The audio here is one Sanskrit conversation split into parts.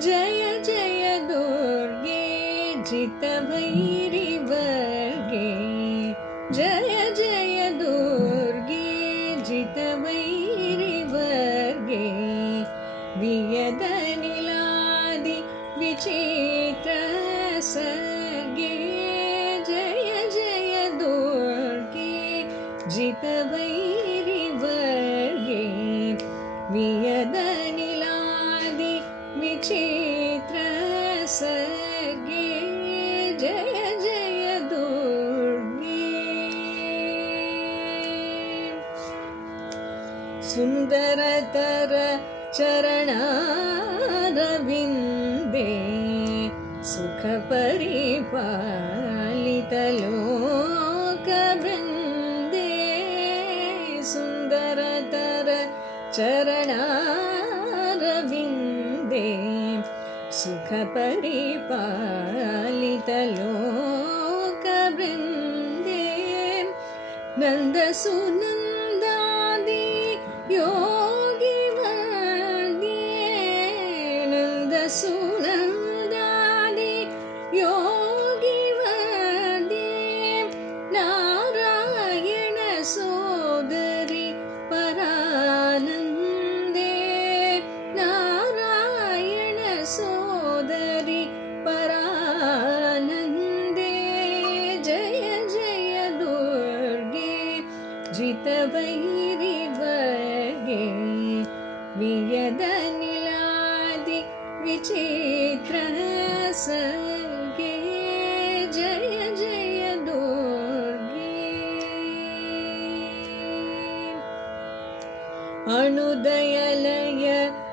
जय जय दुर्गे जितवैरिवर्गे, जय जय दुर्गे जितवैरिवर्गे, वियदनिलादि विचित्र सर्गे, जय जय दुर्गे जितवैरिवर्गे, वियदनिलादि विचित्र सर्गे, जय जय दुर्गे। सुन्दरतर चरणारविन्दे, सुखपरिपालितलोकवृन्दे, सुन्दरतर चरणारविन्दे, सुखपरिपालितलोकवृन्दे, नन्दसुनन्दादि योगिवन्द्ये, नन्दसुनन्दादि योगिवन्द्ये, नारायण सोदरि परानन्दे, नारायण सोदरि परानन्दे, जय जय दुर्गे जितवैरिवर्गे, वियदनिलादि विचित्र सर्गे, जय जय दुर्गे। अणुदयलय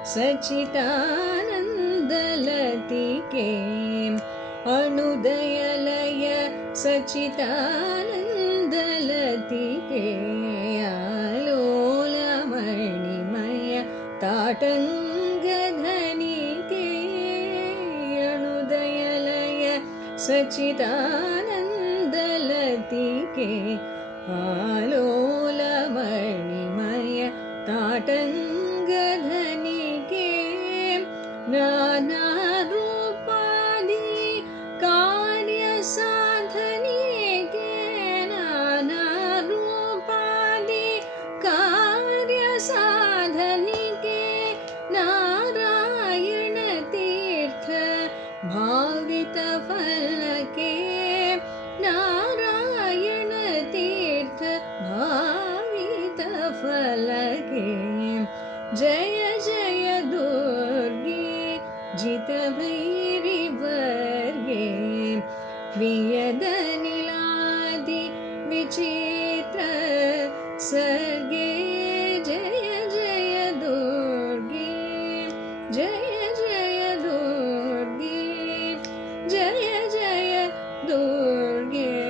सच्चिदानन्दलतिके, अणुदयलय सच्चिदानन्दलतिके, आलोलमणिमय ताटङ्गधनिके, अणुदयलय सच्चिदानन्दलतिके, आलोलमणिमय ताटङ्गधनिके, नानारूपादि कार्यसाधनिके, नानारूपादि कार्यसाधनिके, नारायण तीर्थ भावितफलके, नारायण तीर्थ भावितफलके, जय जय दुर्गे जितवैरिवर्गे, वियदनिलादि विचित्र सर्गे, जय जय दुर्गे, जय जय दुर्गे, जय जय दुर्गे।